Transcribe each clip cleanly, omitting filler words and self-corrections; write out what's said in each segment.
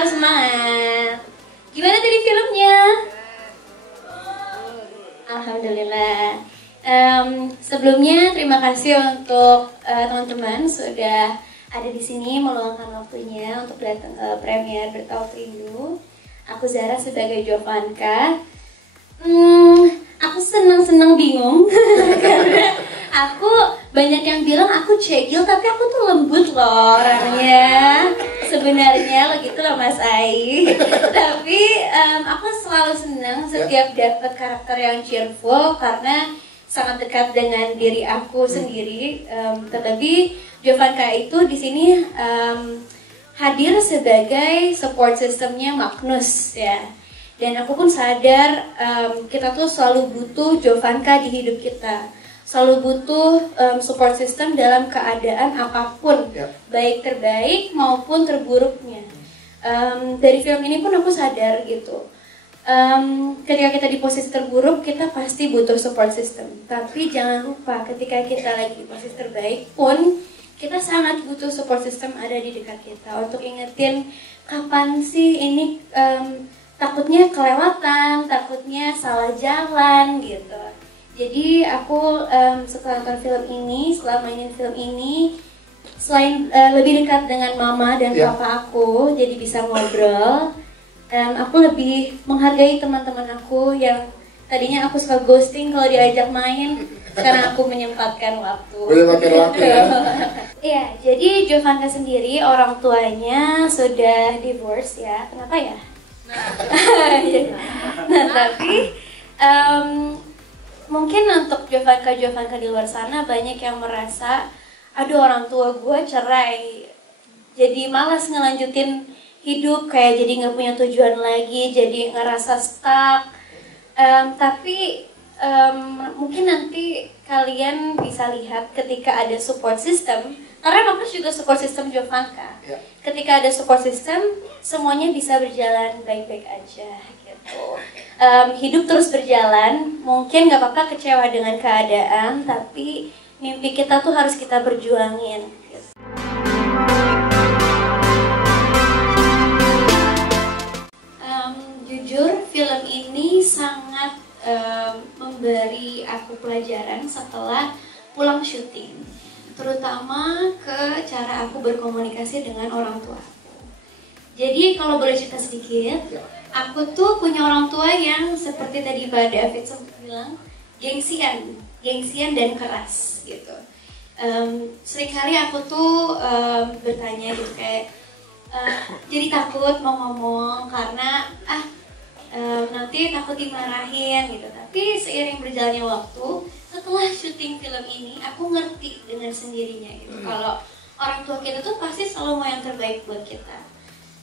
Harus semangat. Gimana tadi filmnya? Alhamdulillah. Sebelumnya terima kasih untuk teman-teman sudah ada di sini meluangkan waktunya untuk datang ke premier Bertaut Rindu. Aku Zara sebagai Jovanka. Aku senang bingung karena aku banyak yang bilang aku cegil, tapi aku tuh lembut loh orangnya. Sebenarnya begitu loh Mas Ai. Tapi aku selalu senang setiap dapat karakter yang cheerful karena sangat dekat dengan diri aku sendiri. Terlebih Jovanka itu di sini hadir sebagai support systemnya Magnus ya. Dan aku pun sadar kita tuh selalu butuh Jovanka di hidup kita. Selalu butuh support system dalam keadaan apapun, baik terbaik maupun terburuknya. Dari film ini pun aku sadar gitu. Ketika kita di posisi terburuk, kita pasti butuh support system. Tapi jangan lupa ketika kita lagi di posisi terbaik pun, kita sangat butuh support system ada di dekat kita untuk ingetin kapan sih ini takutnya kelewatan, takutnya salah jalan gitu. Jadi aku setelah nonton film ini, setelah mainin film ini, selain lebih dekat dengan mama dan papa aku, jadi bisa ngobrol. Aku lebih menghargai teman-teman aku yang tadinya aku suka ghosting kalau diajak main. Sekarang aku menyempatkan waktu. Iya, jadi Jovanka sendiri orang tuanya sudah divorce ya. Kenapa ya? Nah tapi mungkin untuk Jovanka di luar sana banyak yang merasa, aduh orang tua gue cerai, jadi malas ngelanjutin hidup, kayak jadi nggak punya tujuan lagi, jadi ngerasa stuck. Tapi mungkin nanti kalian bisa lihat ketika ada support system, karena Magnus juga support system Jovanka. Ketika ada support system, semuanya bisa berjalan baik-baik aja gitu. Hidup terus berjalan, mungkin nggak apa-apa kecewa dengan keadaan, tapi mimpi kita tuh harus kita berjuangin. Gitu. Jujur, film ini sangat memberi aku pelajaran setelah pulang syuting, terutama ke cara aku berkomunikasi dengan orang tua aku. Jadi kalau boleh cerita sedikit, aku tuh punya orang tua yang seperti tadi Pak David sempat bilang, gengsian dan keras gitu. Seringkali aku tuh bertanya gitu kayak, jadi takut mau ngomong karena nanti takut dimarahin gitu. Tapi seiring berjalannya waktu, setelah syuting film ini, aku ngerti dengan sendirinya gitu. Kalau orang tua kita tuh pasti selalu mau yang terbaik buat kita.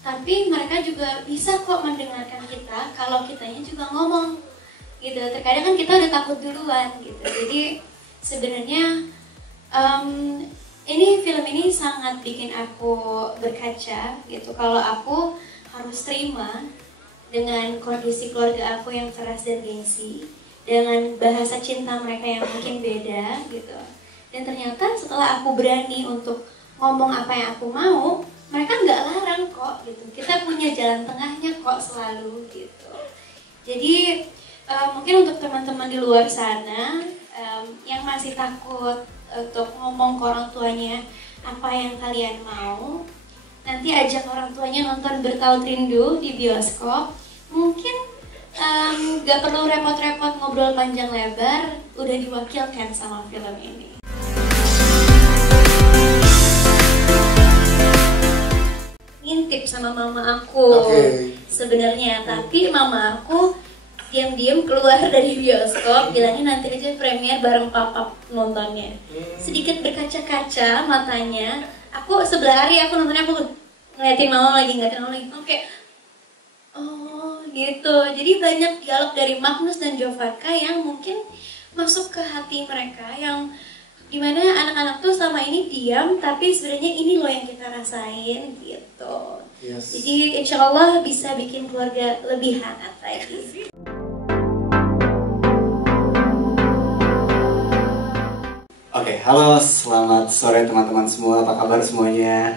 Tapi mereka juga bisa kok mendengarkan kita kalau kitanya juga ngomong gitu. Terkadang kan kita udah takut duluan gitu. Jadi sebenarnya film ini sangat bikin aku berkaca gitu. Kalau aku harus terima dengan kondisi keluarga aku yang keras dan gengsi, dengan bahasa cinta mereka yang mungkin beda gitu. Dan ternyata setelah aku berani untuk ngomong apa yang aku mau, mereka nggak larang kok gitu. Kita punya jalan tengahnya kok selalu gitu. Jadi mungkin untuk teman-teman di luar sana yang masih takut untuk ngomong ke orang tuanya apa yang kalian mau, nanti ajak orang tuanya nonton Bertaut Rindu di bioskop. Mungkin gak perlu repot-repot ngobrol panjang lebar, udah diwakilkan sama film ini. Ngintip sama mama aku sebenarnya, tapi mama aku diam-diam keluar dari bioskop, bilangnya nanti aja premier bareng papa nontonnya. Sedikit berkaca-kaca matanya, aku sebelah hari aku nontonnya, aku ngeliatin mama lagi, ngeliatin mama lagi, oke. Oh gitu, jadi banyak dialog dari Magnus dan Jovanka yang mungkin masuk ke hati mereka, yang dimana anak-anak tuh selama ini diam, tapi sebenarnya ini loh yang kita rasain gitu. Jadi insya Allah bisa bikin keluarga lebih hangat lagi. Oke, halo, selamat sore teman-teman semua, apa kabar semuanya?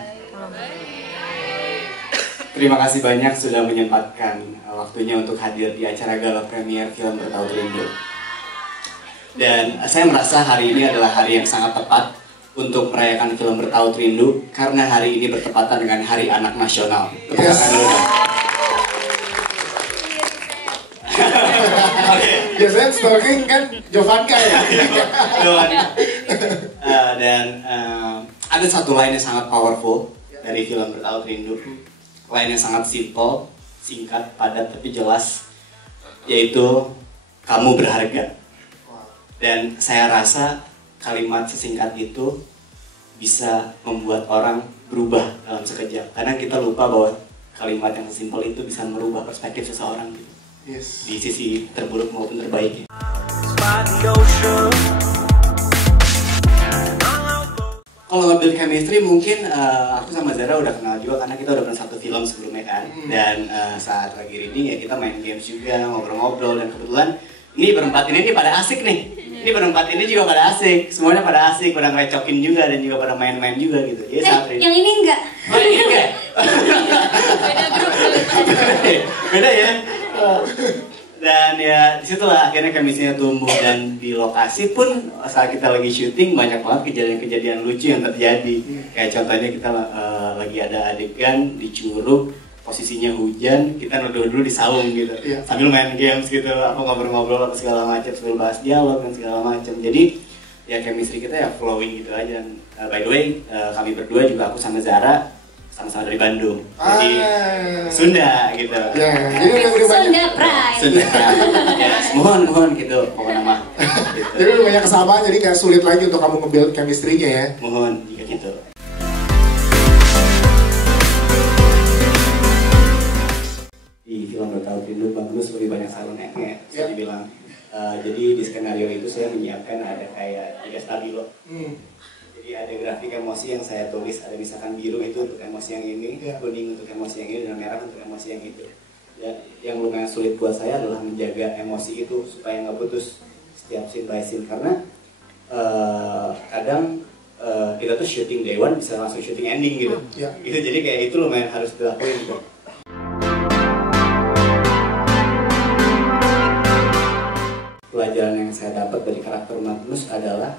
terima kasih banyak sudah menyempatkan waktunya untuk hadir di acara gala premier film Bertaut Rindu. Dan saya merasa hari ini adalah hari yang sangat tepat untuk merayakan film Bertaut Rindu karena hari ini bertepatan dengan Hari Anak Nasional. Yes. Biasanya stalking kan Jovanka ya. Dan ada satu line yang sangat powerful dari film Bertaut Rindu. Line yang sangat simple, singkat, padat tapi jelas, yaitu kamu berharga. Dan saya rasa kalimat sesingkat itu bisa membuat orang berubah dalam sekejap. Kadang kita lupa bahwa kalimat yang simpel itu bisa merubah perspektif seseorang gitu. Yes. Di sisi terburuk maupun terbaiknya. Kalau ngambil chemistry mungkin aku sama Zara udah kenal juga karena kita udah pernah satu film sebelumnya kan. Dan saat lagi reading ya kita main games juga, ngobrol-ngobrol, dan kebetulan ini berempat ini pada asik nih. Ini berempat ini juga pada asik, semuanya pada asik, pada ngerecokin juga dan juga pada main-main juga gitu. Jadi saat reading. Yang ini enggak. Oh, ini enggak. Beda grup. Beda ya. Dan ya disitulah akhirnya chemistry-nya tumbuh. Dan di lokasi pun saat kita lagi syuting banyak banget kejadian-kejadian lucu yang terjadi. Kayak contohnya kita lagi ada adegan di Curug, posisinya hujan, kita duduk dulu di saung gitu, sambil main games gitu, apa ngobrol-ngobrol apa segala macam, sambil bahas dialog dan segala macam. Jadi ya chemistry kita ya flowing gitu aja. Dan by the way kami berdua juga, aku sama Zara sama-sama dari Bandung, jadi Sunda gitu. Ya, jadi udah banyak. Sunda Pride. Sunda Pride. Ya, mohon gitu pokoknya nama. Gitu. Jadi udah banyak kesamaan, jadi gak sulit lagi untuk kamu nge-build chemistry-nya ya. Mohon jika gitu. Di film Bertaut Rindu Bang Gus lebih banyak salonnya, saya dibilang. Jadi di skenario itu saya menyiapkan ada kayak 3 stabilo. Jadi ada grafik emosi yang saya tulis, ada misalkan biru itu untuk emosi yang ini, kuning untuk emosi yang ini, dan merah untuk emosi yang itu. Dan yang lumayan sulit buat saya adalah menjaga emosi itu supaya nggak putus setiap scene by scene, karena kadang kita tuh syuting day one bisa langsung syuting ending gitu. Gitu, jadi kayak itu lumayan harus dilakuin gitu. Pelajaran yang saya dapat dari karakter Magnus adalah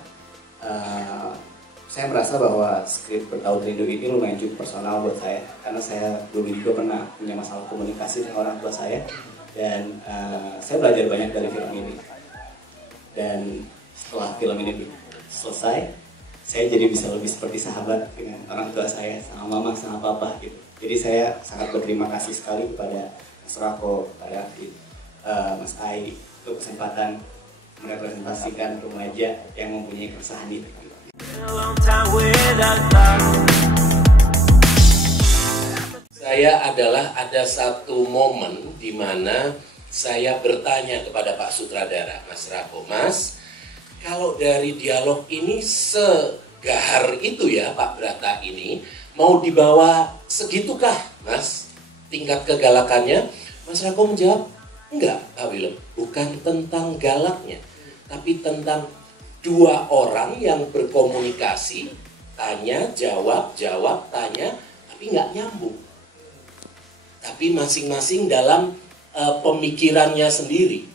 saya merasa bahwa skrip Bertaut Rindu ini lumayan cukup personal buat saya, karena saya dulu juga pernah punya masalah komunikasi dengan orang tua saya, dan saya belajar banyak dari film ini. Dan setelah film ini selesai, saya jadi bisa lebih seperti sahabat dengan orang tua saya, sama mama, sama papa gitu. Jadi saya sangat berterima kasih sekali kepada Mas Rako, kepada Mas Ai untuk kesempatan merepresentasikan remaja yang mempunyai keresahan itu. Saya adalah ada satu momen di mana saya bertanya kepada Pak Sutradara, Mas Rako, Mas, kalau dari dialog ini segahar itu ya Pak Brata ini, mau dibawa segitukah Mas tingkat kegalakannya? Mas Rako menjawab, enggak Pak Willem, bukan tentang galaknya, tapi tentang 2 orang yang berkomunikasi, tanya, jawab, jawab, tanya, tapi nggak nyambung. Tapi masing-masing dalam pemikirannya sendiri.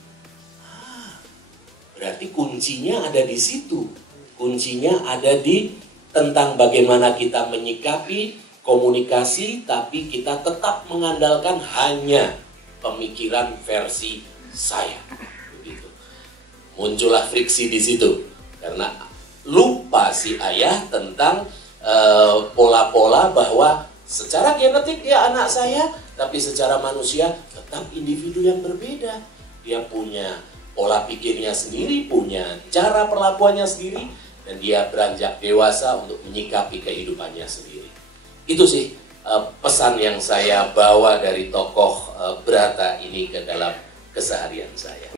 Berarti kuncinya ada di situ. Kuncinya ada di tentang bagaimana kita menyikapi komunikasi, tapi kita tetap mengandalkan hanya pemikiran versi saya. Begitu. Muncullah friksi di situ. Karena lupa si ayah tentang pola-pola bahwa secara genetik dia anak saya, tapi secara manusia tetap individu yang berbeda. Dia punya pola pikirnya sendiri, punya cara perlakuannya sendiri, dan dia beranjak dewasa untuk menyikapi kehidupannya sendiri. Itu sih pesan yang saya bawa dari tokoh Brata ini ke dalam keseharian saya.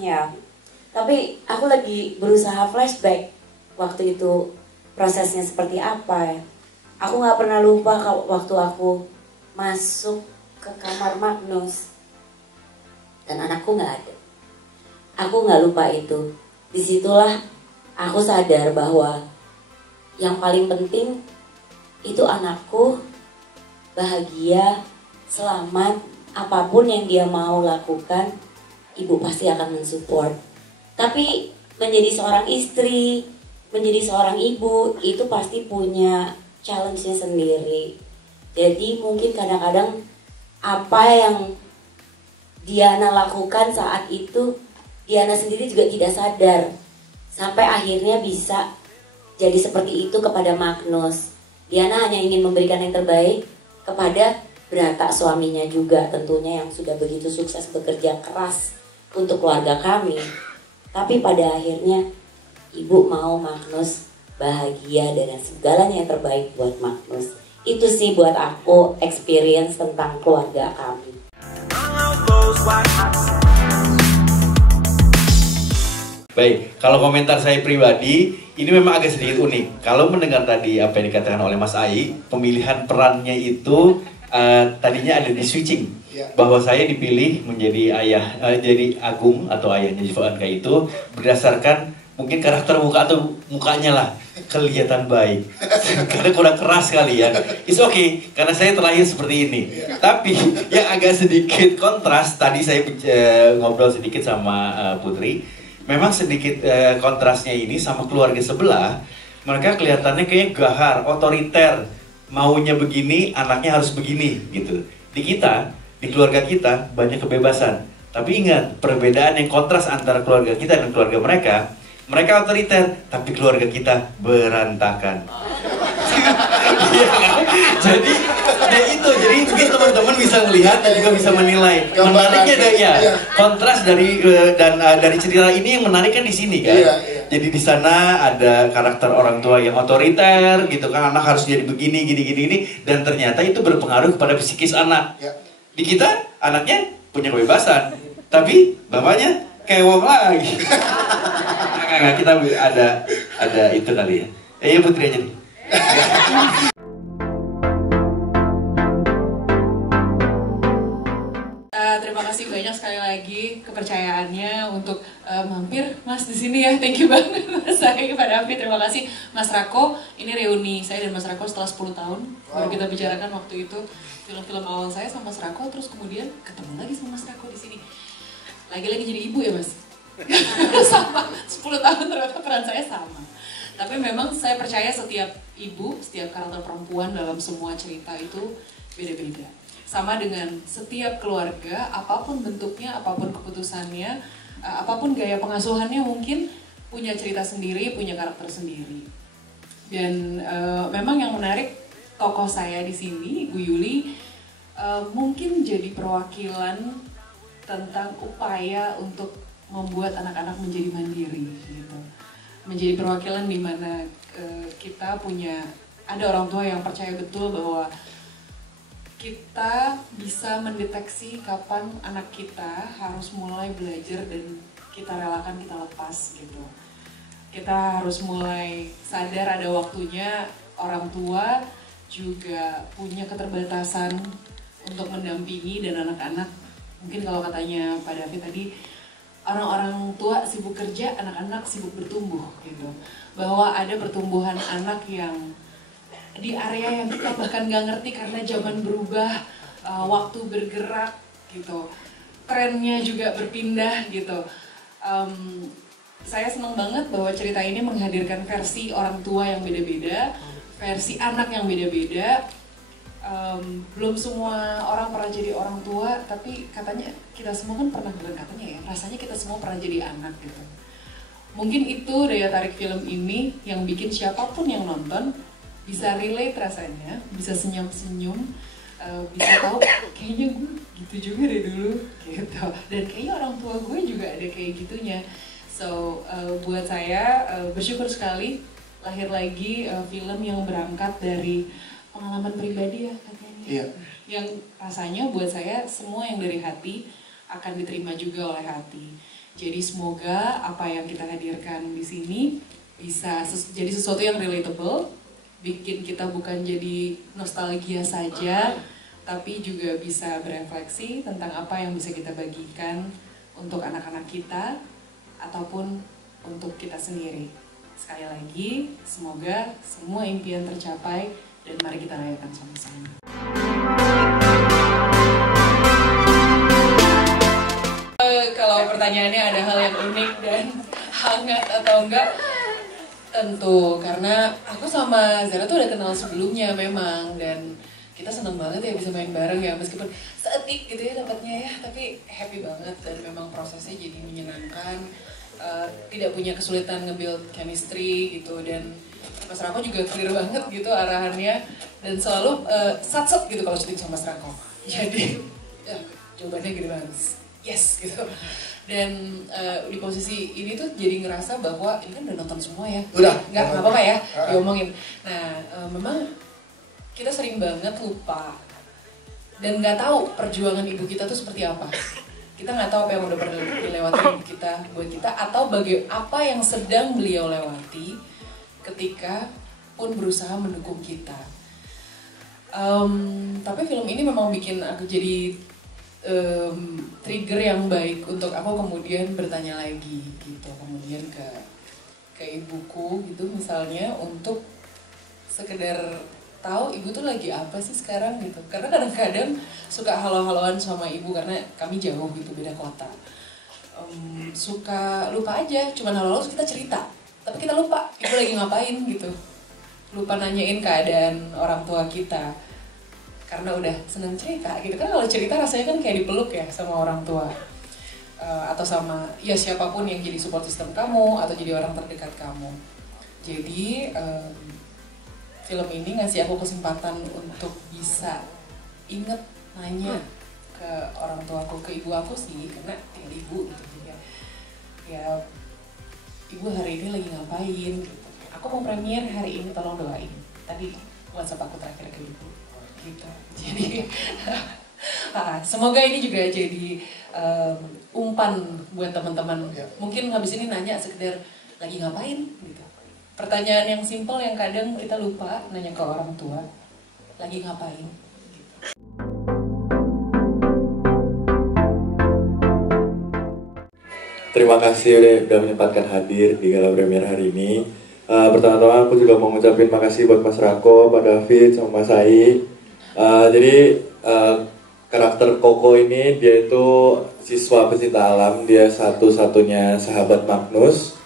Ya, tapi aku lagi berusaha flashback waktu itu prosesnya seperti apa ya. Aku nggak pernah lupa waktu aku masuk ke kamar Magnus dan anakku nggak ada. Aku nggak lupa itu. Disitulah aku sadar bahwa yang paling penting itu anakku bahagia, selamat, apapun yang dia mau lakukan, ibu pasti akan mensupport. Tapi menjadi seorang istri, menjadi seorang ibu, itu pasti punya challenge-nya sendiri. Jadi mungkin kadang-kadang apa yang Diana lakukan saat itu, Diana sendiri juga tidak sadar. Sampai akhirnya bisa jadi seperti itu kepada Magnus. Diana hanya ingin memberikan yang terbaik kepada Brata suaminya juga tentunya yang sudah begitu sukses bekerja keras untuk keluarga kami. Tapi pada akhirnya ibu mau Magnus bahagia dan segalanya yang terbaik buat Magnus. Itu sih buat aku experience tentang keluarga kami. Baik, kalau komentar saya pribadi, ini memang agak sedikit unik. Kalau mendengar tadi apa yang dikatakan oleh Mas Ai, pemilihan perannya itu tadinya ada di switching. Bahwa saya dipilih menjadi ayah, jadi Agung atau ayahnya Jivanka itu berdasarkan mungkin karakter muka atau mukanya lah, kelihatan baik. Karena kurang keras kali ya. It's okay, karena saya terlahir seperti ini. Tapi yang agak sedikit kontras, tadi saya ngobrol sedikit sama Putri. Memang sedikit kontrasnya ini sama keluarga sebelah, mereka kelihatannya kayak gahar, otoriter, maunya begini, anaknya harus begini gitu. Di kita, di keluarga kita banyak kebebasan. Tapi ingat, perbedaan yang kontras antara keluarga kita dan keluarga mereka otoriter, tapi keluarga kita berantakan. Jadi, ya itu, jadi mungkin teman-teman bisa melihat dan juga bisa menilai. Menariknya ada ya, kontras dari dari cerita ini yang menarik kan di sini kan. Jadi di sana ada karakter orang tua yang otoriter gitu kan, anak harus jadi begini, gini, dan ternyata itu berpengaruh kepada psikis anak. Di kita anaknya punya kebebasan, tapi bapaknya kewong lagi. Nggak, kita ada itu kali ya. Iya Putri aja nih. Terima kasih banyak sekali lagi kepercayaannya untuk mampir Mas di sini ya. Thank you banget Mas saya kepada Afi. Terima kasih Mas Rako. Ini reuni saya dan Mas Rako setelah 10 tahun. Baru kita bicarakan waktu itu film-film awal saya sama Mas Rako, terus kemudian ketemu lagi sama Mas Rako di sini. Lagi-lagi jadi ibu ya Mas. Sama 10 tahun ternyata peran saya sama. Tapi memang saya percaya setiap ibu, setiap karakter perempuan dalam semua cerita itu beda-beda. Sama dengan setiap keluarga, apapun bentuknya, apapun keputusannya, apapun gaya pengasuhannya mungkin punya cerita sendiri, punya karakter sendiri. Dan memang yang menarik tokoh saya di sini, Bu Yuli, mungkin jadi perwakilan tentang upaya untuk membuat anak-anak menjadi mandiri gitu. Menjadi perwakilan di mana kita punya, ada orang tua yang percaya betul bahwa kita bisa mendeteksi kapan anak kita harus mulai belajar dan kita relakan kita lepas gitu. Kita harus mulai sadar ada waktunya orang tua juga punya keterbatasan untuk mendampingi dan anak-anak. Mungkin kalau katanya Pak David tadi, orang-orang tua sibuk kerja, anak-anak sibuk bertumbuh gitu. Bahwa ada pertumbuhan anak yang di area yang kita bahkan gak ngerti karena zaman berubah, waktu bergerak gitu, trennya juga berpindah gitu. Saya senang banget bahwa cerita ini menghadirkan versi orang tua yang beda-beda, versi anak yang beda-beda. Belum semua orang pernah jadi orang tua, tapi katanya kita semua kan pernah, bukan katanya ya, rasanya kita semua pernah jadi anak gitu. Mungkin itu daya tarik film ini yang bikin siapapun yang nonton bisa relate rasanya, bisa senyum-senyum, bisa tahu kayaknya gue gitu juga deh dulu gitu. Dan kayaknya orang tua gue juga ada kayak gitunya. So buat saya bersyukur sekali lahir lagi film yang berangkat dari pengalaman pribadi ya katanya. Iya. Yang rasanya buat saya semua yang dari hati akan diterima juga oleh hati. Jadi semoga apa yang kita hadirkan di sini bisa jadi sesuatu yang relatable, bikin kita bukan jadi nostalgia saja, tapi juga bisa berefleksi tentang apa yang bisa kita bagikan untuk anak-anak kita ataupun untuk kita sendiri. sekali lagi semoga semua impian tercapai dan mari kita rayakan sama-sama. Kalau pertanyaannya ada hal yang unik dan hangat atau enggak, tentu karena aku sama Zara tuh udah kenal sebelumnya memang, dan kita seneng banget ya bisa main bareng ya, meskipun seetik gitu ya dapatnya ya, tapi happy banget dan memang prosesnya jadi menyenangkan. Tidak punya kesulitan nge-build chemistry gitu, dan Mas Rako juga clear banget gitu arahannya, dan selalu sat-sat gitu kalau syuting sama Mas Rako. Jadi ya, jawabannya gede banget, yes gitu. Dan di posisi ini tuh jadi ngerasa bahwa ini kan udah nonton semua ya, udah nggak apa-apa ya diomongin. Nah memang kita sering banget lupa dan nggak tahu perjuangan ibu kita tuh seperti apa. Kita nggak tahu apa yang udah pernah dilewati ibu kita buat kita, atau apa yang sedang beliau lewati ketika pun berusaha mendukung kita. Tapi film ini memang bikin aku jadi trigger yang baik untuk aku kemudian bertanya lagi gitu, kemudian ke ibuku gitu misalnya, untuk sekedar tahu ibu tuh lagi apa sih sekarang gitu. Karena kadang-kadang suka halo-haloan sama ibu karena kami jauh gitu, beda kota. Suka lupa aja, cuman halo-halo kita cerita, tapi kita lupa ibu lagi ngapain gitu. Lupa nanyain keadaan orang tua kita karena udah seneng cerita gitu kan. Kalau cerita rasanya kan kayak dipeluk ya sama orang tua, atau sama ya siapapun yang jadi support system kamu atau jadi orang terdekat kamu. Jadi film ini ngasih aku kesempatan untuk bisa inget nanya ke orang tuaku, ke ibu aku sih, karena tinggal ibu gitu juga. Ya ibu hari ini lagi ngapain gitu. Aku mau premier hari ini, tolong doain. Tadi WhatsApp aku terakhir ke ibu gitu. Jadi semoga ini juga jadi umpan buat teman-teman. Mungkin habis ini nanya sekedar lagi ngapain gitu. Pertanyaan yang simpel yang kadang kita lupa nanya ke orang tua, lagi ngapain gitu. Terima kasih udah menyempatkan hadir di gala premier hari ini. Pertama-tama aku juga mau ngucapin makasih buat Mas Rako, Pak David, sama Mas Ai. Jadi karakter Koko ini dia itu siswa pecinta alam, dia satu-satunya sahabat Magnus.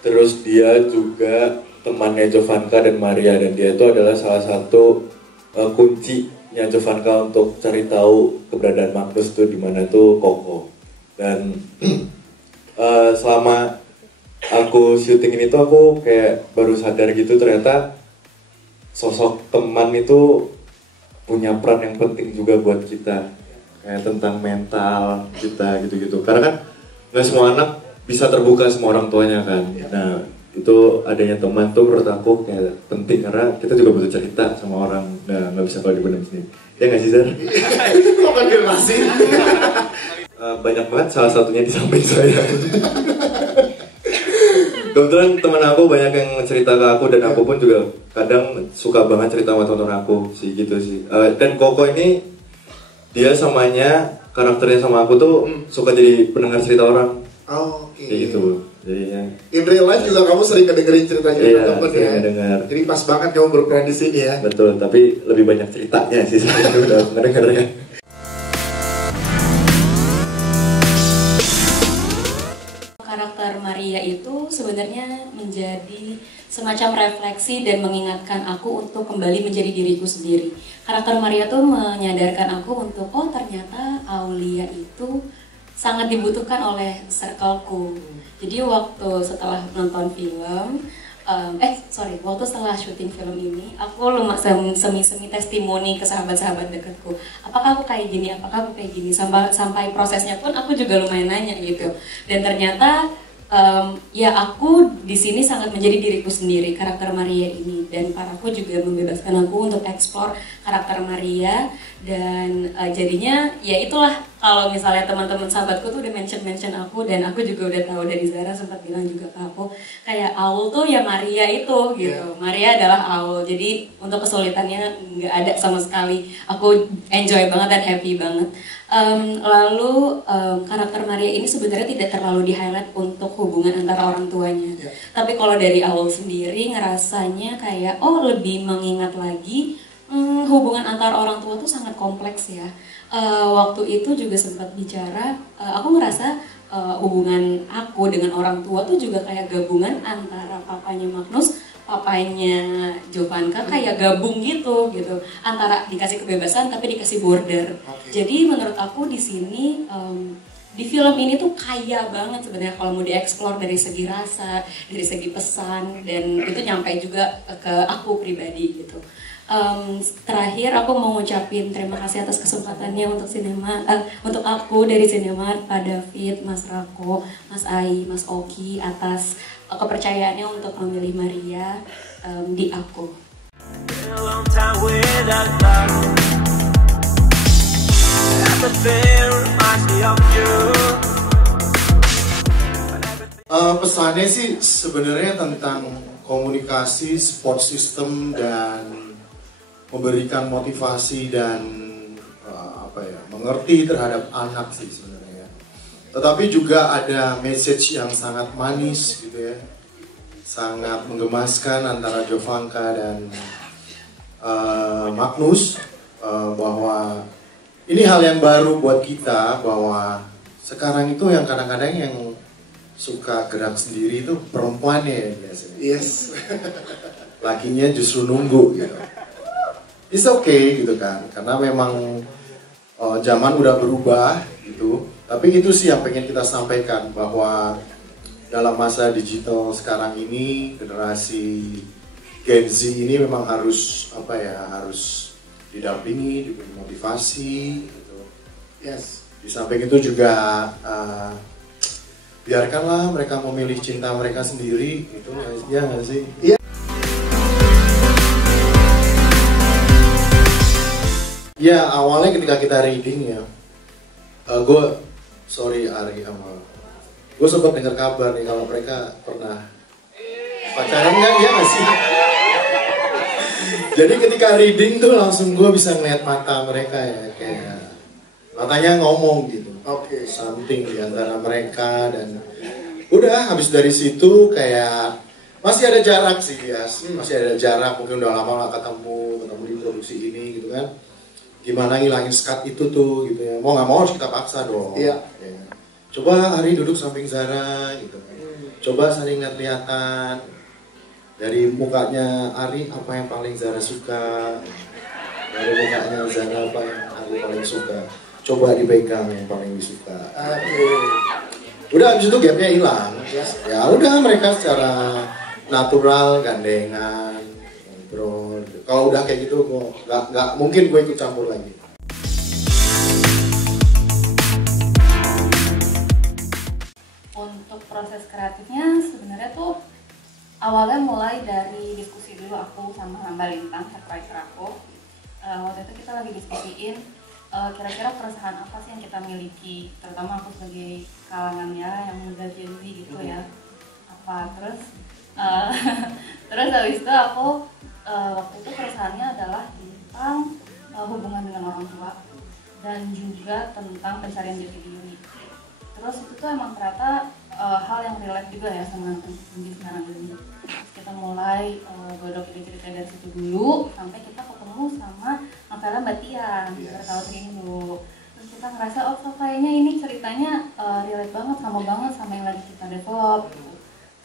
Terus dia juga temannya Jovanka dan Maria, dan dia itu adalah salah satu kuncinya Jovanka untuk cari tahu keberadaan Magnus tuh di mana tuh Koko. Dan selama aku syuting ini tuh aku kayak baru sadar gitu, ternyata sosok teman itu punya peran yang penting juga buat kita, kayak tentang mental kita gitu-gitu. Karena kan nggak semua anak bisa terbuka sama orang tuanya kan. Nah itu adanya teman tuh menurut aku kayak penting, karena kita juga butuh cerita sama orang. Nah nggak bisa kalau dipendam sendiri. Ya nggak sih Zar? Kok panggil masih? Banyak banget, salah satunya di samping saya. Kebetulan teman aku banyak yang cerita ke aku, dan aku pun juga kadang suka banget cerita sama teman-teman aku sih gitu sih. Dan Koko ini dia samanya karakternya sama aku tuh suka jadi pendengar cerita orang. Oke. Kayak gitu. Jadinya in real life juga kamu sering kedengerin ceritanya teman-teman ya. Dengar. Jadi pas banget kamu berperan di sini ya. Betul, tapi lebih banyak ceritanya sih saya udah mendengarnya. Karakter Maria itu sebenarnya menjadi semacam refleksi dan mengingatkan aku untuk kembali menjadi diriku sendiri. Karakter Maria tuh menyadarkan aku untuk, oh ternyata Aulia itu sangat dibutuhkan oleh circleku. Jadi waktu setelah nonton film, waktu setelah syuting film ini, aku semi testimoni ke sahabat-sahabat dekatku. Apakah aku kayak gini? Apakah aku kayak gini? Sampai prosesnya pun aku juga lumayan nanya gitu. Dan ternyata ya aku di sini sangat menjadi diriku sendiri, karakter Maria ini. Dan paraku juga membebaskan aku untuk eksplor karakter Maria. Dan jadinya ya itulah, kalau misalnya teman-teman sahabatku tuh udah mention aku, dan aku juga udah tahu dari Zara sempat bilang juga ke aku, kayak Aul tuh ya Maria itu gitu. Maria adalah Aul. Jadi untuk kesulitannya nggak ada sama sekali. Aku enjoy banget dan happy banget. Lalu karakter Maria ini sebenarnya tidak terlalu di-highlight untuk hubungan antara orang tuanya. Tapi kalau dari awal sendiri ngerasanya kayak lebih mengingat lagi hubungan antara orang tua tuh sangat kompleks ya. Waktu itu juga sempat bicara, aku ngerasa hubungan aku dengan orang tua tuh juga kayak gabungan antara papanya Magnus, papanya Jovanka, kayak gabung gitu antara dikasih kebebasan tapi dikasih border. Jadi menurut aku di sini di film ini tuh kaya banget sebenarnya kalau mau dieksplor dari segi rasa, dari segi pesan, dan itu nyampe juga ke aku pribadi gitu. Terakhir aku mau ngucapin terima kasih atas kesempatannya untuk untuk aku dari Cinemark, Pak David, Mas Rako, Mas Ai, Mas Oki atas kepercayaannya untuk memilih Maria di aku. Pesannya sih sebenarnya tentang komunikasi, support system, dan memberikan motivasi dan mengerti terhadap anak sih sebenarnya. Tetapi juga ada message yang sangat manis gitu ya, sangat menggemaskan antara Jovanka dan Magnus, bahwa ini hal yang baru buat kita, bahwa sekarang itu yang kadang-kadang yang suka gerak sendiri itu perempuannya ya biasanya. Yes. Lakinya justru nunggu gitu. It's okay gitu kan, karena memang zaman udah berubah gitu. Tapi itu sih yang pengen kita sampaikan, bahwa dalam masa digital sekarang ini, generasi Gen Z ini memang harus harus didampingi, diberi motivasi gitu. Yes. Di samping itu juga biarkanlah mereka memilih cinta mereka sendiri, itu ya nggak sih? Iya. Ya, awalnya ketika kita reading ya, Ari sama gue sempat dengar kabar nih kalau mereka pernah pacaran kan, ya nggak sih? Jadi ketika reading tuh langsung gue bisa ngeliat mata mereka ya, kayak matanya ngomong gitu. Something di antara mereka, dan udah habis dari situ kayak masih ada jarak sih ya, masih ada jarak, mungkin udah lama gak ketemu di produksi ini gitu kan. Gimana ngilangin skat itu tuh gitu ya, mau nggak mau harus kita paksa dong. Iya. Ya. Coba Ari duduk samping Zara gitu kan. Coba saling lihat-lihatan, dari mukanya Ari apa yang paling Zara suka, dari mukanya Zara apa yang Ari paling suka. Coba dipegang yang paling disuka. Udah habis itu gapnya hilang. Ya udah mereka secara natural gandengan, ngobrol. Kalau udah kayak gitu, nggak mungkin gue ikut campur lagi. Untuk proses kreatifnya sebenarnya tuh awalnya mulai dari diskusi dulu aku sama Mbak Lintang, headwriter aku. Waktu itu kita lagi diskusiin kira-kira perusahaan apa sih yang kita miliki, terutama aku sebagai kalangannya yang muda Gen Z gitu ya. Terus habis itu aku waktu itu perusahaannya adalah tentang hubungan dengan orang tua dan juga tentang pencarian jati diri. Terus itu tuh emang ternyata hal yang relate juga ya sama di sekarang ini. Kita mulai godok cerita dari situ dulu sampai kita ketemu sama novelnya Mbak Tian, Tahu Rindu. Terus kita ngerasa kayaknya ini ceritanya relate banget sama yang lagi kita develop.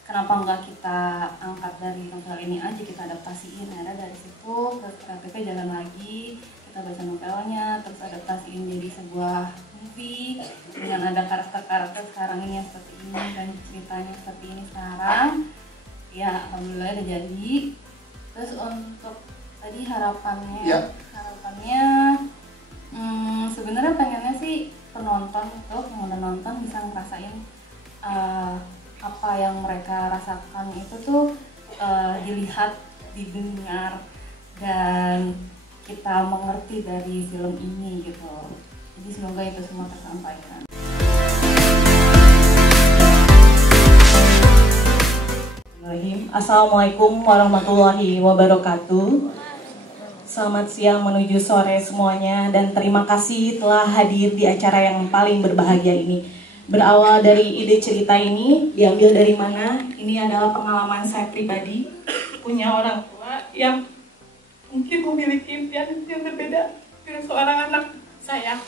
Kenapa nggak kita angkat dari novel ini aja, kita adaptasiin. Akhirnya dari situ kreatifnya jalan lagi, kita baca novelnya, terus adaptasiin jadi sebuah movie dengan ada karakter-karakter sekarang ini yang seperti ini dan ceritanya seperti ini sekarang. Ya alhamdulillah udah jadi. Terus untuk tadi harapannya sebenarnya pengennya sih penonton itu yang udah nonton bisa ngerasain apa yang mereka rasakan itu tuh dilihat, didengar, dan kita mengerti dari film ini gitu. Jadi semoga itu semua tersampaikan. Assalamualaikum warahmatullahi wabarakatuh. Selamat siang menuju sore semuanya, dan terima kasih telah hadir di acara yang paling berbahagia ini. Berawal dari ide cerita ini, diambil dari mana? Ini adalah pengalaman saya pribadi, punya orang tua yang mungkin memiliki impian yang berbeda dengan seorang anak saya.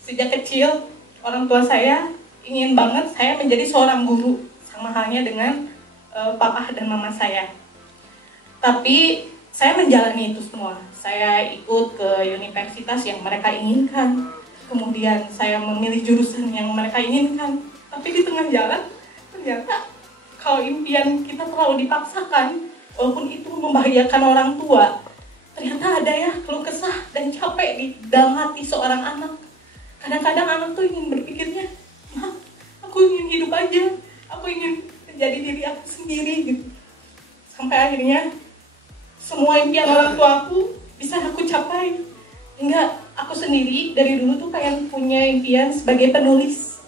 Sejak kecil, orang tua saya ingin banget saya menjadi seorang guru, sama halnya dengan papa dan mama saya. Tapi saya menjalani itu semua. Saya ikut ke universitas yang mereka inginkan. Kemudian saya memilih jurusan yang mereka inginkan. Tapi di tengah jalan, ternyata kalau impian kita terlalu dipaksakan, walaupun itu membahagiakan orang tua, ternyata ada ya keluh kesah dan capek di dalam hati seorang anak. Kadang-kadang anak tuh ingin berpikirnya, "Ma, aku ingin hidup aja. Aku ingin menjadi diri aku sendiri," gitu. Sampai akhirnya semua impian orang tua aku bisa aku capai. Hingga aku sendiri dari dulu tuh pengen punya impian sebagai penulis.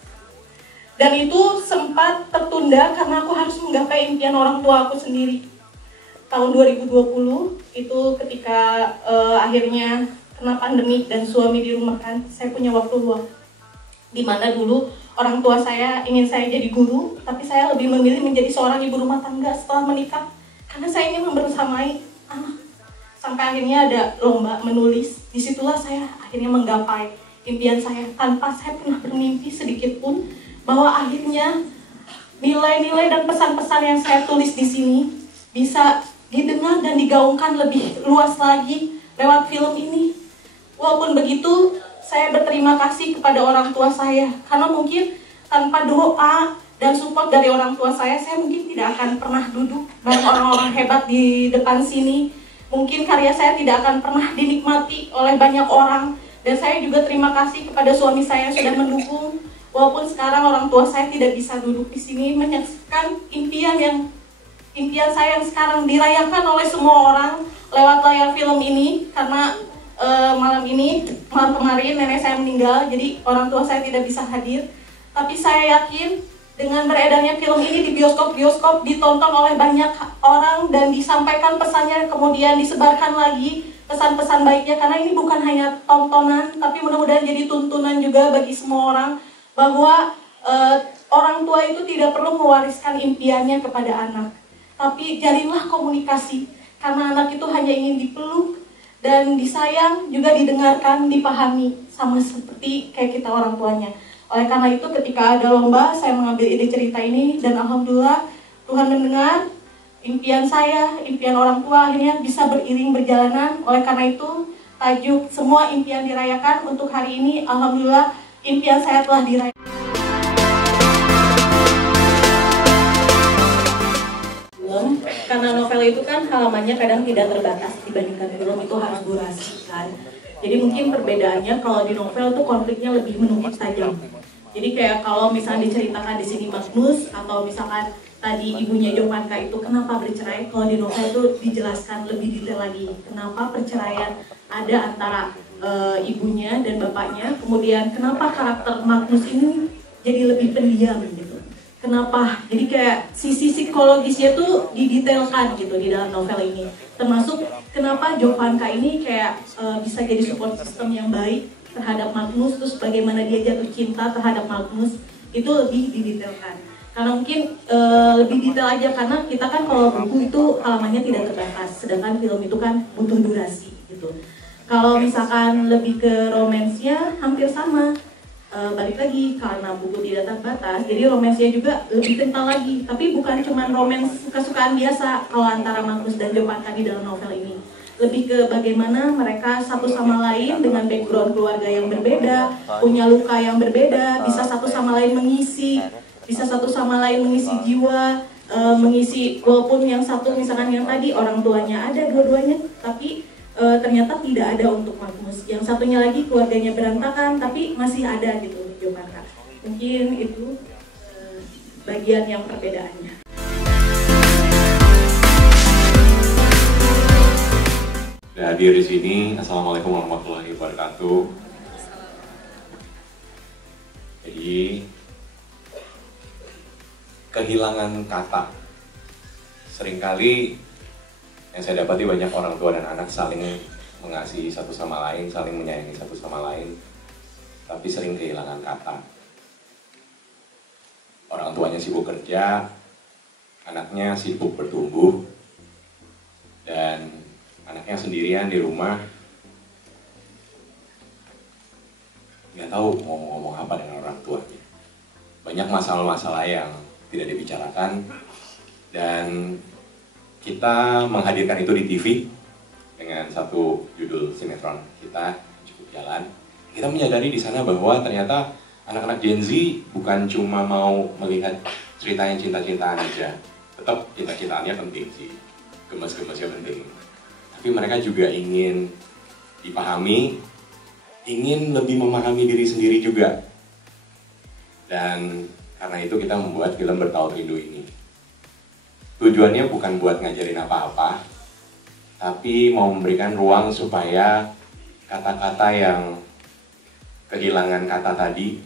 Dan itu sempat tertunda karena aku harus menggapai impian orang tua aku sendiri. Tahun 2020 itu ketika akhirnya kena pandemi dan suami dirumahkan, saya punya waktu luang. Dimana dulu orang tua saya ingin saya jadi guru, tapi saya lebih memilih menjadi seorang ibu rumah tangga setelah menikah. Karena saya ingin membersamai anak. Sampai akhirnya ada lomba menulis. Disitulah saya akhirnya menggapai impian saya tanpa saya pernah bermimpi sedikit pun bahwa akhirnya nilai-nilai dan pesan-pesan yang saya tulis di sini bisa didengar dan digaungkan lebih luas lagi lewat film ini. Walaupun begitu, saya berterima kasih kepada orang tua saya karena mungkin tanpa doa dan support dari orang tua saya mungkin tidak akan pernah duduk bareng orang-orang hebat di depan sini. Mungkin karya saya tidak akan pernah dinikmati oleh banyak orang. Dan saya juga terima kasih kepada suami saya yang sudah mendukung. Walaupun sekarang orang tua saya tidak bisa duduk di sini menyaksikan impian saya yang sekarang dirayakan oleh semua orang lewat layar film ini. Karena malam kemarin nenek saya meninggal, jadi orang tua saya tidak bisa hadir. Tapi saya yakin dengan beredarnya film ini di bioskop-bioskop, ditonton oleh banyak orang dan disampaikan pesannya, kemudian disebarkan lagi pesan-pesan baiknya, karena ini bukan hanya tontonan, tapi mudah-mudahan jadi tuntunan juga bagi semua orang bahwa orang tua itu tidak perlu mewariskan impiannya kepada anak, tapi jalinlah komunikasi, karena anak itu hanya ingin dipeluk dan disayang, juga didengarkan, dipahami, sama seperti kayak kita orang tuanya. Oleh karena itu ketika ada lomba, saya mengambil ide cerita ini dan alhamdulillah Tuhan mendengar impian saya, impian orang tua akhirnya bisa beriring berjalanan. Oleh karena itu tajuk semua impian dirayakan untuk hari ini, alhamdulillah impian saya telah dirayakan. Karena novel itu kan halamannya kadang tidak terbatas dibandingkan film, itu harus durasi kan. Jadi mungkin perbedaannya kalau di novel tuh konfliknya lebih menumpuk tajam. Jadi kayak kalau misalnya diceritakan di sini Magnus atau misalkan tadi ibunya Jovanka itu kenapa bercerai, kalau di novel itu dijelaskan lebih detail lagi kenapa perceraian ada antara ibunya dan bapaknya. Kemudian kenapa karakter Magnus ini jadi lebih pendiam gitu. Kenapa? Jadi kayak sisi psikologisnya tuh didetailkan gitu di dalam novel ini. Termasuk kenapa Jovanka ini kayak bisa jadi support system yang baik terhadap Magnus, terus bagaimana dia jatuh cinta terhadap Magnus, itu lebih didetailkan. Karena mungkin lebih detail aja, karena kita kan kalau buku itu halamannya tidak terbatas, sedangkan film itu kan butuh durasi gitu. Kalau misalkan lebih ke romansnya hampir sama. Balik lagi karena buku tidak terbatas, jadi romansnya juga lebih kental lagi. Tapi bukan cuma romans kesukaan biasa kalau antara Magnus dan Jovanka di dalam novel ini. Lebih ke bagaimana mereka satu sama lain dengan background keluarga yang berbeda, punya luka yang berbeda, bisa satu sama lain mengisi jiwa, mengisi, walaupun yang satu misalkan yang tadi orang tuanya ada dua-duanya, tapi ternyata tidak ada untuk Magnus. Yang satunya lagi keluarganya berantakan, tapi masih ada gitu di Jovanka. Mungkin itu bagian yang perbedaannya. Sudah hadir di sini. Assalamualaikum warahmatullahi wabarakatuh. Jadi kehilangan kata. Seringkali yang saya dapati banyak orang tua dan anak saling mengasihi satu sama lain, saling menyayangi satu sama lain, tapi sering kehilangan kata. Orang tuanya sibuk kerja, anaknya sibuk bertumbuh, dan anaknya sendirian di rumah, nggak tahu mau ngomong apa dengan orang tuanya. Banyak masalah-masalah yang tidak dibicarakan, dan kita menghadirkan itu di TV dengan satu judul sinetron kita Cukup Jalan. Kita menyadari di sana bahwa ternyata anak-anak Gen Z bukan cuma mau melihat cerita yang cinta-cintaan aja. Tetap cinta-cintaannya penting sih, gemes-gemesnya penting. Tapi mereka juga ingin dipahami, ingin lebih memahami diri sendiri juga. Dan karena itu kita membuat film Bertaut Rindu ini. Tujuannya bukan buat ngajarin apa-apa, tapi mau memberikan ruang supaya kata-kata yang kehilangan kata tadi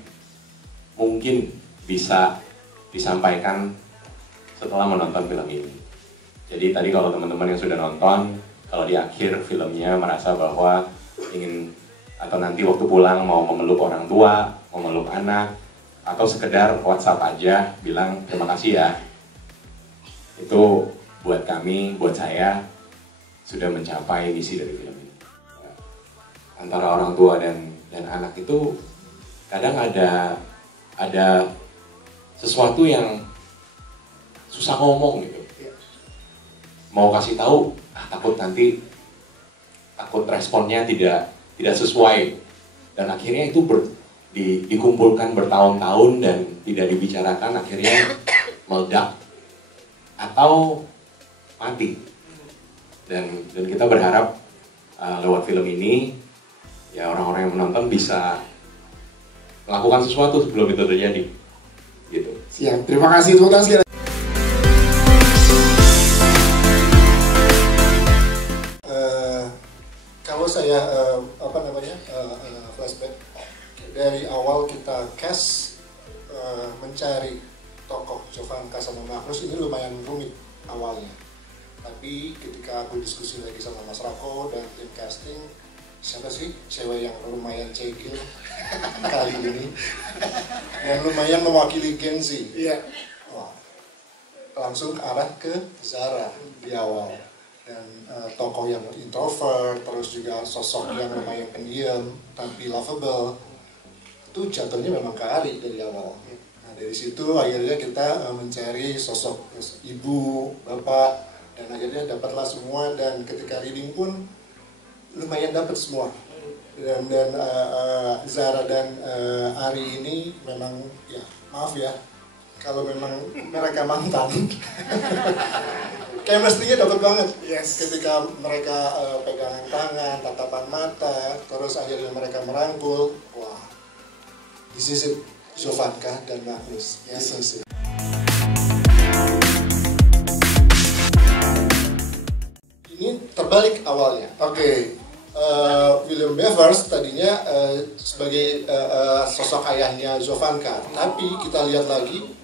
mungkin bisa disampaikan setelah menonton film ini. Jadi tadi kalau teman-teman yang sudah nonton, kalau di akhir filmnya merasa bahwa ingin atau nanti waktu pulang mau memeluk orang tua, memeluk anak, atau sekedar WhatsApp aja bilang terima kasih ya, itu buat kami, buat saya sudah mencapai misi dari film ini. Antara orang tua dan anak itu kadang ada sesuatu yang susah ngomong gitu. Mau kasih tahu, takut responnya tidak sesuai, dan akhirnya itu dikumpulkan bertahun-tahun dan tidak dibicarakan, akhirnya meledak atau mati. Dan kita berharap lewat film ini ya orang-orang yang menonton bisa melakukan sesuatu sebelum itu terjadi. Gitu. Siap, terima kasih tepuk tangan sekali. Kalau saya flashback dari awal kita cast mencari tokoh Jovanka sama Magnus ini lumayan rumit awalnya. Tapi ketika aku diskusi lagi sama Mas Rako dan tim casting, siapa sih cewek yang lumayan cekil kali ini yang lumayan mewakili Gen Z? Iya. Wah, langsung arah ke Zara di awal, dan tokoh yang introvert, terus juga sosok yang lumayan pendiam tapi lovable, itu jatuhnya memang ke Ari dari awal. Nah dari situ akhirnya kita mencari sosok ibu, bapak, dan akhirnya dapatlah semua, dan ketika reading pun lumayan dapat semua. Dan Zara dan Ari ini memang ya maaf ya kalau memang mereka mantan kayak mestinya dapat banget. Yes. Ketika mereka pegangan tangan, tatapan mata, terus akhirnya mereka merangkul, wah, this is it, Jovanka dan Magnus. Yes, this is it. Ini terbalik awalnya. Oke. William Bevers tadinya sebagai sosok ayahnya Jovanka, tapi kita lihat lagi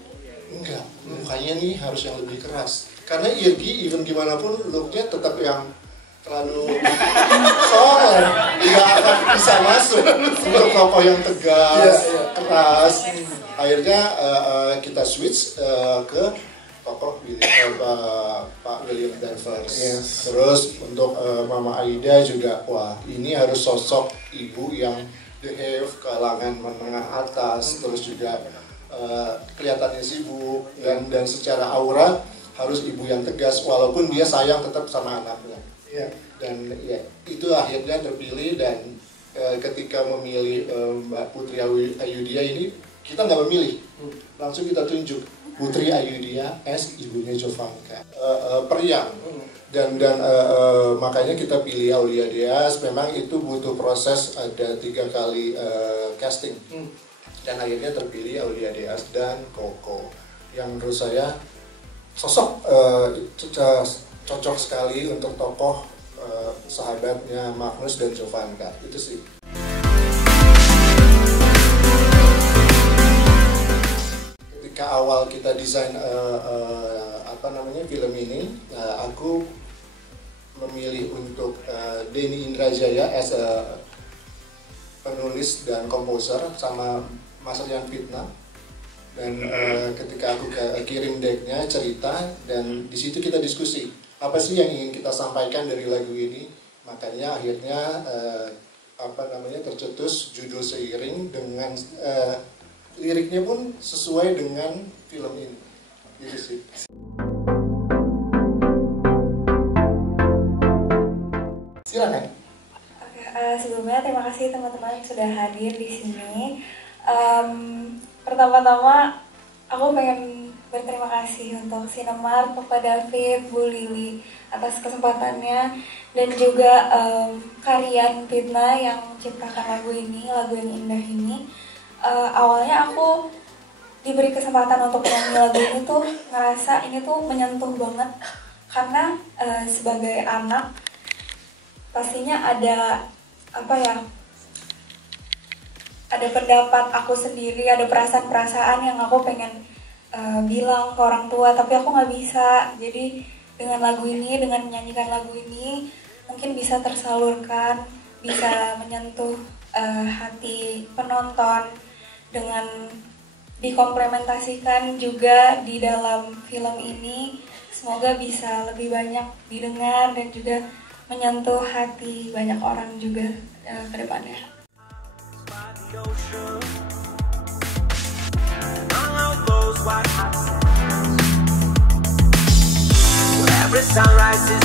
enggak, mukanya nih harus yang lebih keras karena Irgi even gimana pun looknya tetap yang terlalu soalnya nggak akan bisa masuk untuk tokoh yang tegas, keras. Akhirnya kita switch ke tokoh Pak William Bevers. Yes. Terus untuk Mama Aida juga, wah ini harus sosok ibu yang behave kalangan menengah atas, terus juga kelihatannya sibuk dan secara aura harus ibu yang tegas walaupun dia sayang tetap sama anaknya. Yeah. Dan ya itu akhirnya terpilih, dan ketika memilih Mbak Putri Ayudhya ini kita nggak memilih, langsung kita tunjuk Putri Ayudhya as ibunya Jovanka. Periang, dan makanya kita pilih Aulia Dias. Memang itu butuh proses, ada 3 kali casting, dan akhirnya terpilih Aulia Dias dan Koko yang menurut saya sosok cocok sekali untuk tokoh sahabatnya Magnus dan Jovanka. Itu sih. Ketika awal kita desain film ini, aku memilih untuk Denny Indrajaya as a penulis dan komposer sama Mas Rian Fitna. Dan ketika aku kirim decknya, cerita, dan di situ kita diskusi apa sih yang ingin kita sampaikan dari lagu ini. Makanya akhirnya tercetus judul Seiring dengan liriknya pun sesuai dengan film ini. Gitu sih. Silakan. Sebelumnya terima kasih teman-teman yang sudah hadir di sini. Pertama-tama aku pengen berterima kasih untuk Sinemar, Papa David, Bu Lili atas kesempatannya, dan juga Karian Fitna yang menciptakan lagu ini, lagu yang indah ini. Awalnya aku diberi kesempatan untuk menyanyi lagu ini tuh ngerasa ini tuh menyentuh banget, karena sebagai anak pastinya ada ada pendapat aku sendiri, ada perasaan-perasaan yang aku pengen bilang ke orang tua, tapi aku nggak bisa. Jadi dengan lagu ini, dengan menyanyikan lagu ini, mungkin bisa tersalurkan, bisa menyentuh hati penonton, dengan dikomplementasikan juga di dalam film ini. Semoga bisa lebih banyak didengar dan juga menyentuh hati banyak orang juga ke depannya. Every sunrise is